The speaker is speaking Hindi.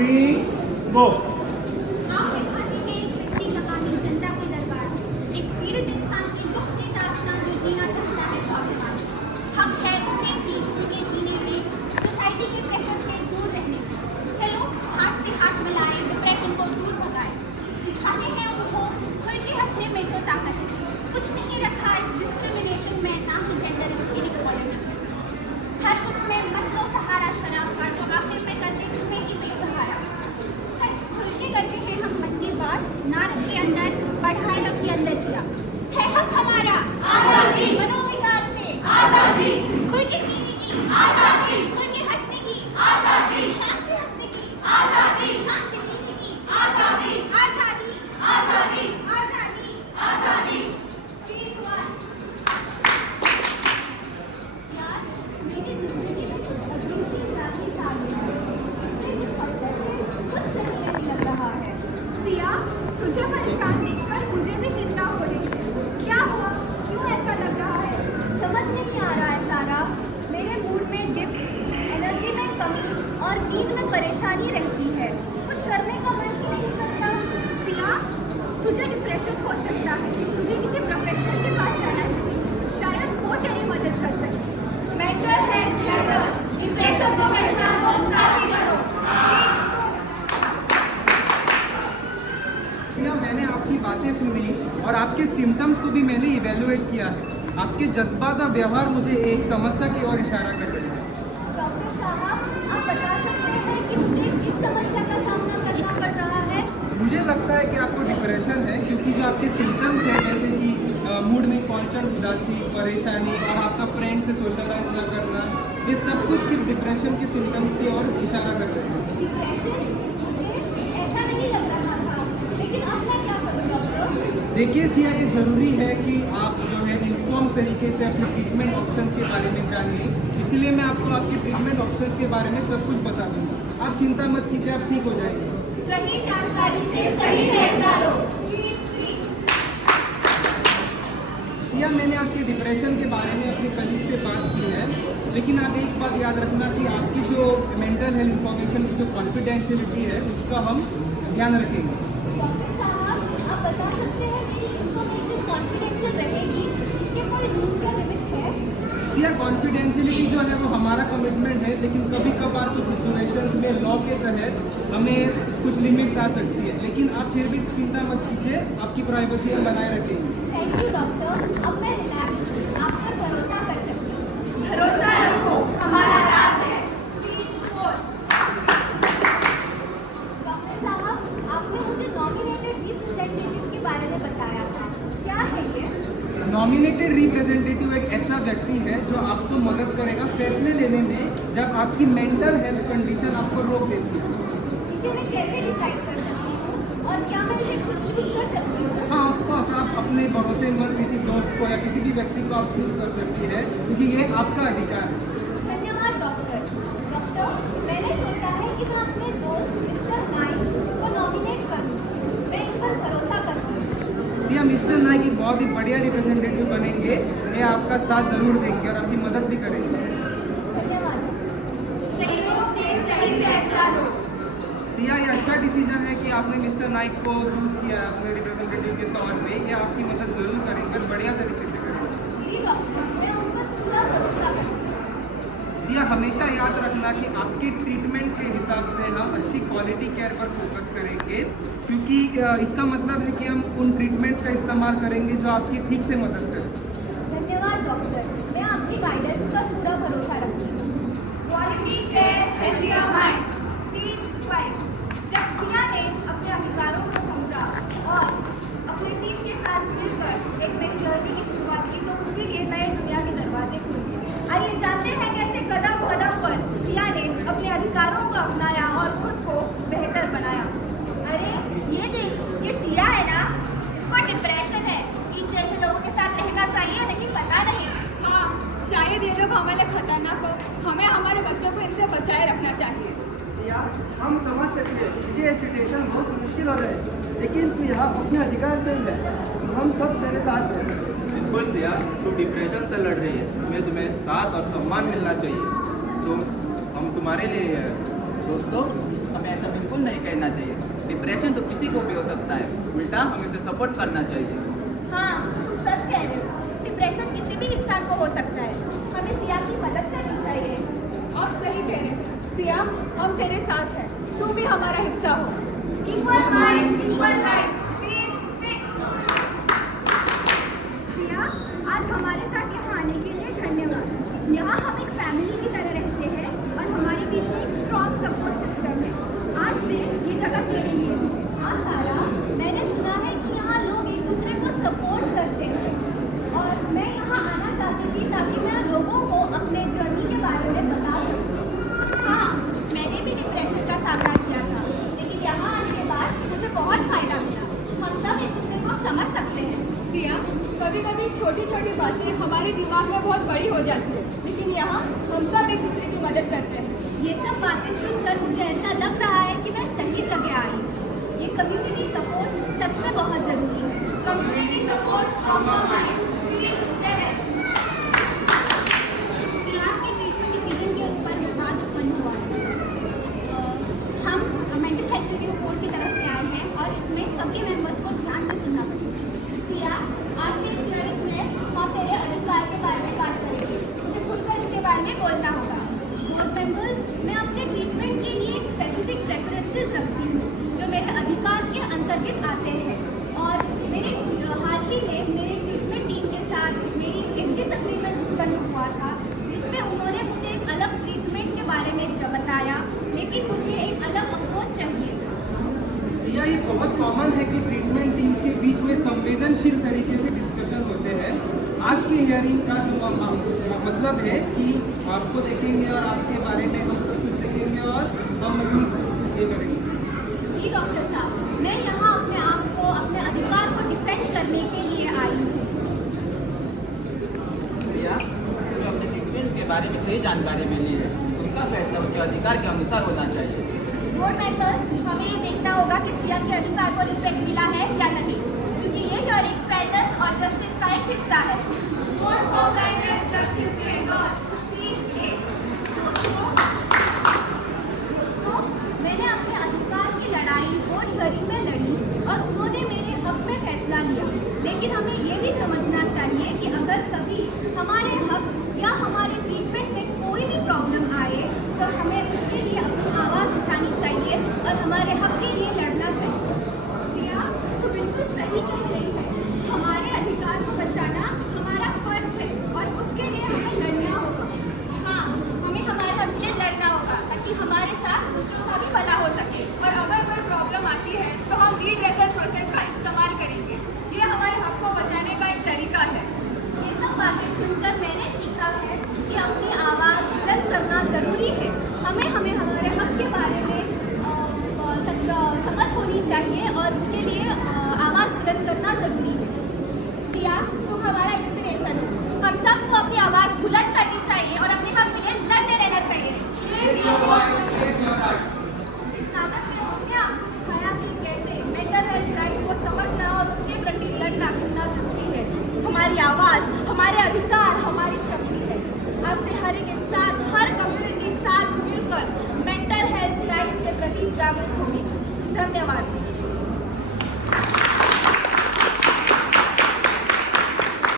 3 गो। आओ दिखाते हैं एक सच्ची कहानी जनता के दरबार में। एक पीड़ित इंसान की दुख की दास्तान जो जीना चाहता है स्वाभिमान से। हक है उसे भी उनके जीने में, सोसाइटी के प्रेशर से दूर रहने में। चलो हाथ से हाथ मिलाएं, डिप्रेशन को दूर भगाएं। दिखाते हैं उनको खुल के हंसने में जो ताकत है। कुछ नहीं रखा इस डिस्क्रिमिनेशन में, ना तो जेंडर इनइक्वालिटी। हर दुख में मत लो सहारा शराब का, जो आखिर में कर दे तुम्हें ही बेसहारा। खुल के करते हैं हम मन की बात, ना रखे अंदर बढ़ाए अपने अंदर किया है। हक हमारा आजादी, मनोविकार से आजादी, खुल के जीने की आजादी, खुल के हंसने की आजादी, शान से हंसने की आजादी, शान से जीने की आजादी, आजादी, आजादी, आजादी, आजादी। यार मेरी जिंदगी में कुछ अजीब सी उदासी छा गई है। पिछले कुछ हफ्तों से कुछ सही नहीं लग रहा है। सिया, तुझे परेशान देखकर मुझे भी चिंता हो रही है। क्या हुआ, क्यों ऐसा लग रहा है? समझ नहीं आ रहा है सारा। मेरे मूड में डिप्स, एनर्जी में कमी और नींद में परेशानी रहती है। कुछ करने का मन ही नहीं करता। सिया, तुझे डिप्रेशन हो सकता है। तुझे किसी प्रोफेशनल के पास जाना चाहिए, शायद वो तेरी मदद कर सके। Mental health matters, depression professional को साथी बनो। सिया, मैंने आपकी बातें सुनी और आपके सिम्टम्स को भी मैंने इवेलुएट किया है। आपके जज्बात और व्यवहार मुझे एक समस्या की ओर इशारा कर रहे हैं। डॉक्टर साहब, आप बता सकते हैं कि मुझे किस समस्या का सामना करना पड़ रहा है? मुझे लगता है कि आपको डिप्रेशन है, क्योंकि जो आपके सिम्टम्स हैं जैसे कि मूड में कॉन्स्टेंट उदासी, परेशानी और आपका फ्रेंड से सोशलाइज ना करना, ये सब कुछ सिर्फ डिप्रेशन के सिम्टम्स की ओर इशारा कर रहे हैं। डिप्रेशन? मुझे ऐसा नहीं लग रहा था, लेकिन अब मैं क्या करूं डॉक्टर? देखिए सिया, ये ज़रूरी है कि आप जो है इन्फॉर्म तरीके से अपने ट्रीटमेंट ऑप्शन के बारे में जानिए। इसीलिए मैं आपको आपके ट्रीटमेंट ऑप्शन के बारे में सब कुछ बता दूँगा। आप चिंता मत कीजिए, आप ठीक हो जाएंगे। सही जानकारी से सही फैसला लो। सिया, मैंने आपके डिप्रेशन के बारे में अपने कलीग से बात की है, लेकिन आप एक बात याद रखना कि आपकी जो मेंटल हेल्थ इंफॉर्मेशन की जो कॉन्फिडेंशियलिटी है उसका हम ध्यान रखेंगे। डॉक्टर साहब, आप बता सकते हैं मेरी इंफॉर्मेशन कॉन्फिडेंशियल रहेगी, इसके कोई रूल्स या लिमिट्स है? सिया, कॉन्फिडेंशियलिटी जो है वो हमारा कमिटमेंट है, लेकिन कभी कभार कुछ सिचुएशंस में लॉ के तहत हमें कुछ लिमिट्स आ सकती है, लेकिन आप फिर भी चिंता मत कीजिए, आपकी प्राइवेसी हम बनाए रखेंगे। थैंक यू डॉक्टर, अब मैं रिलैक्स हूँ, आप पर भरोसा कर सकती हूँ। भरोसा रखो, हमारा राज है। डॉक्टर साहब, आपने मुझे नॉमिनेटेड रिप्रेजेंटेटिव के बारे में बताया था, क्या है ये? नॉमिनेटेड रिप्रेजेंटेटिव एक ऐसा व्यक्ति है जो आपको मदद करेगा फैसले लेने में जब आपकी मेंटल हेल्थ कंडीशन आपको रोक देती है। इसे मैं कैसे डिसाइड कर सकती हूँ, और क्या मैं इसे खुद चूज कर सकती हूँ? हाँ, ऑफकोर्स आप अपने भरोसेमंद किसी दोस्त को या किसी भी व्यक्ति को आप चूज कर सकती है, क्योंकि ये आपका अधिकार है। धन्यवाद डॉक्टर। डॉक्टर, मैंने सोचा है कि मैं अपने दोस्त मिस्टर नाइक को नॉमिनेट करूँ। मैं इन पर भरोसा करती हूँ। सिया, मिस्टर नाइक एक बहुत ही बढ़िया रिप्रेजेंटेटिव बनेंगे, ये आपका साथ जरूर देंगे और आपकी मदद भी करेंगे। धन्यवाद। सहयोग से सही फैसला लो। सिया, ये अच्छा डिसीजन है कि आपने मिस्टर नाइक को चूज किया है अपने रिप्रेजेंटेटिव के तौर पे। ये आपकी मदद जरूर करेंगे और बढ़िया तरीके से करेंगे। जी डॉक्टर, मैं उन पर पूरा भरोसा करती हूँ। सिया, हमेशा याद रखना कि आपके ट्रीटमेंट के हिसाब से हम अच्छी क्वालिटी केयर पर फोकस करेंगे, क्योंकि इसका मतलब है कि हम उन ट्रीटमेंट्स का इस्तेमाल करेंगे जो आपकी ठीक से मदद करें। धन्यवाद डॉक्टर, मैं आपकी गाइडेंस पर पूरा भरोसा रखती हूँ। Quality care healthier minds scene 5। जब सिया ने अपने अधिकारों को समझा और अपनी टीम के साथ मिलकर एक नई जर्नी की शुरुआत की, तो उसके लिए नए दुनिया के दरवाजे खुल गए। आइए जानते हैं कैसे कदम कदम पर सिया ने अपने अधिकारों को अपनाया और खुद को बेहतर बनाया। अरे ये देख, ये सिया है ना, इसको डिप्रेशन है। इन जैसे लोगों के साथ रहना चाहिए, नहीं पता नहीं। हाँ, शायद ये लोग हमारे लिए खतरनाक हो। हमें हमारे बच्चों को इनसे बचाए रखना चाहिए। सिया, हम समझ सकते हैं तुझे ये सिचुएशन बहुत मुश्किल हो रहा है, लेकिन तू यहाँ अपने अधिकार से है, हम सब तेरे साथ हैं। बिल्कुल सिया, तू डिप्रेशन से लड़ रही है, इसमें तुम्हें साथ और सम्मान मिलना चाहिए। हम तुम्हारे लिए हैं। दोस्तों, हमें हमें ऐसा बिल्कुल नहीं कहना चाहिए। डिप्रेशन तो किसी को भी हो सकता है, उल्टा हमें इसे सपोर्ट करना चाहिए। हाँ, तुम सच कह रहे हो। डिप्रेशन किसी भी इंसान को हो सकता है। हमें सिया की मदद करनी चाहिए। आप सही कह रहे हो सिया, हम तेरे साथ हैं, तुम भी हमारा हिस्सा हो। Equal rights, equal rights. Siya, आज हमारे साथ यहाँ आने के लिए धन्यवाद। यहाँ हम एक फैमिली की तरह रहते हैं और हमारे बीच में एक स्ट्रॉन्ग सपोर्ट सिस्टम है। आज से ये जगह तेरे लिए है। हाँ सारा, मैंने सुना है कि यहाँ लोग एक दूसरे को सपोर्ट करते हैं और मैं यहाँ आना चाहती थी ताकि मैं लोगों को अपने जर्नी के बारे में बता सकूँ। हाँ, मैंने भी डिप्रेशन का सामना किया था, लेकिन यहाँ आने के बाद मुझे बहुत फ़ायदा मिला। हम सब एक दूसरे को समझ सकते हैं। सिया, कभी कभी छोटी छोटी बातें हमारे दिमाग में बहुत बड़ी हो जाती है, लेकिन यहाँ हम सब एक दूसरे की मदद करते हैं। ये सब बातें सुनकर मुझे ऐसा लग रहा है कि मैं सही जगह आई हूँ। ये कम्युनिटी सपोर्ट सच में बहुत ज़रूरी है। Community support stronger minds, series 7। Siya के ट्रीटमेंट डिसीजन के ऊपर विवाद उत्पन्न हुआ है। हम मेंटल हेल्थ रिव्यू बोर्ड की तरफ से आए हैं और इसमें सभी मेंबर्स को ध्यान से सुनना पड़ेगा। सिया, आज के इस हियरिंग में हम तेरे अधिकार के बारे में बात करेंगे। मुझे खुलकर इसके बारे में बोलना होगा। बोर्ड मेंबर्स, मैं अपने ट्रीटमेंट के लिए एक स्पेसिफिक प्रेफरेंसेस रखती हूँ जो मेरे अधिकार के अंतर्गत आते हैं और मेरे हाल ही में मेरे ट्रीटमेंट टीम के साथ मेरी एक डिसएग्रीमेंट उत्पन्न हुआ था, जिसमें उन्होंने मुझे एक अलग ट्रीटमेंट के बारे में बताया, लेकिन मुझे एक अलग अप्रोच चाहिए था। या ये बहुत कॉमन है कि ट्रीटमेंट टीम के बीच में संवेदनशील तरीके से डिस्कशन होते हैं। आज की हियरिंग का जो मतलब है कि आपको देखेंगे और आपके बारे में हम सब कुछ देखेंगे और हम ये करेंगे। जी डॉक्टर साहब, मैं यहाँ अपने आप को, अपने अधिकार को डिफेंड करने के लिए आई हूँ। प्रिया, तुम्हें अपने ट्रीटमेंट के बारे में सही जानकारी मिली है। उनका फैसला उसके अधिकार के अनुसार होना चाहिए। बोर्ड मेंबर्स, हमें ये देखना होगा कि सिया के अधिकार को रिस्पेक्ट मिला है या नहीं, क्योंकि ये हियरिंग फेयरनेस और जस्टिस का एक हिस्सा है। Vote for fairness, justice to endorse.